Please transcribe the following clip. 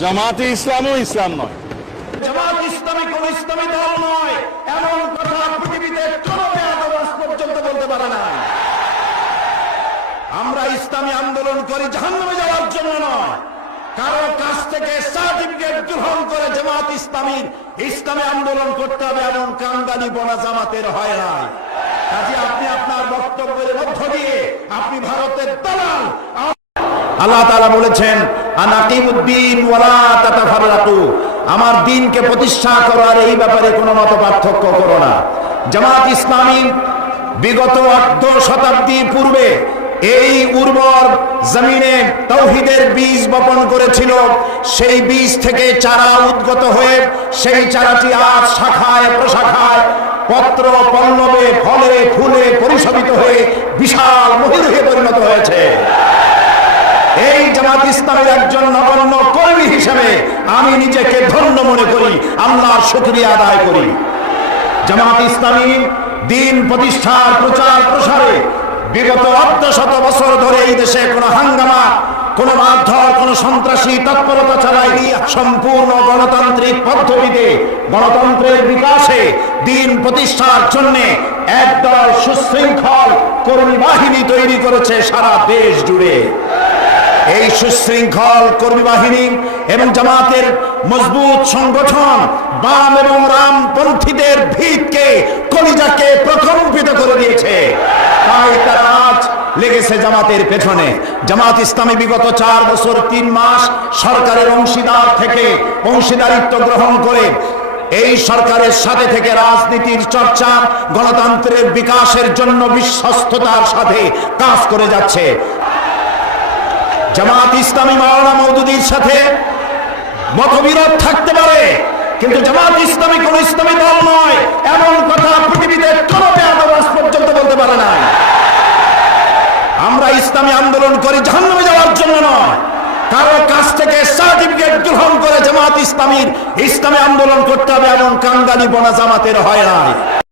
জামাতে ইসলামও ইসলাম নয়। জামাত ইসলামী কোন ইসলামী দল নয়, এমন কথা পৃথিবীতে কোন আজ পর্যন্ত বলতে পারে না। আমরা ইসলামী আন্দোলন করি জাহান্নামে যাওয়ার জন্য নয়, কারো কাছ থেকে সার্টিফিকেট গ্রহণ করে জামাত ইসলামীর ইসলামী আন্দোলন করতে হবে এমন কাঙ্গালি বনা জামাতের হয় না। কাজে আপনি আপনার বক্তব্যের মধ্য দিয়ে আপনি ভারতের দালাল। আল্লাহ তাআলা বলেছেন আনাকিমুদ্দিন ওয়ালা তাতাফাররাকু, আমার দ্বীনকে প্রতিষ্ঠা করো আর এই ব্যাপারে কোনো মত পার্থক্য করো না। জামাত ইসলামী বিগত 8 শতাব্দী পূর্বে এই উর্বর জমিনে তাওহীদের বীজ বপন করেছিল। সেই বীজ থেকে চারা উদ্গত হয়ে সেই চারাটি আজ শাখায় প্রশাখায় পত্র পল্লবে ফলে ফুলে পরিশোভিত হয়ে বিশাল মহিরুহে পরিণত হয়েছে। এই জামাত ইসলামের একজন নগণ্য কর্মী হিসেবে আমি নিজেকে ধন্য মনে করি, আল্লাহর শুকরিয়া আদায় করি। জামাত ইসলামী দ্বীন প্রতিষ্ঠার প্রচার প্রসারে বিগত 800 বছর ধরে এই দেশে কোনো হাঙ্গামা, কোনো মারধর, কোনো সন্ত্রাসী তৎপরতা চালায়নি। সম্পূর্ণ গণতান্ত্রিক পদ্ধতিতে গণতন্ত্রের বিকাশে দ্বীন প্রতিষ্ঠার জন্য একদল সুশৃঙ্খল কর্মী বাহিনী তৈরি করেছে সারা দেশ জুড়ে। এই সুশৃঙ্খল কর্মী বাহিনী এবং জামাতের মজবুত সংগঠন বাম এবং রামপন্থীদের ভিতকে কলিজাকে প্রকম্পিত করে দিয়েছে। তাই তারা আজ লেগেছে জামাতের পেছনে। জামাত ইসলামী বিগত 4 বছর 3 মাস সরকারের অংশীদার থেকে অংশীদারিত্ব গ্রহণ করে এই সরকারের সাথে থেকে রাজনীতির চর্চা, গণতন্ত্রের বিকাশের জন্য বিশ্বস্ততার সাথে কাজ করে যাচ্ছে। জামাত ইসলামী মাওলানা মওদুদীর সাথে মতবিরোধ থাকতে পারে, কিন্তু জামাত ইসলামী কোন ইসলামী দল নয়, এমন কথা পৃথিবীতে কোন আজ পর্যন্ত বলতে পারে না। আমরা ইসলামী আন্দোলন করি জাহান্নামে যাওয়ার জন্য নয়, কারো কাছ থেকে সার্টিফিকেট গ্রহণ করে জামাত ইসলামীর ইসলামী আন্দোলন করতে হবে এমন কাঙ্গালি বনা জামাতের হয় না।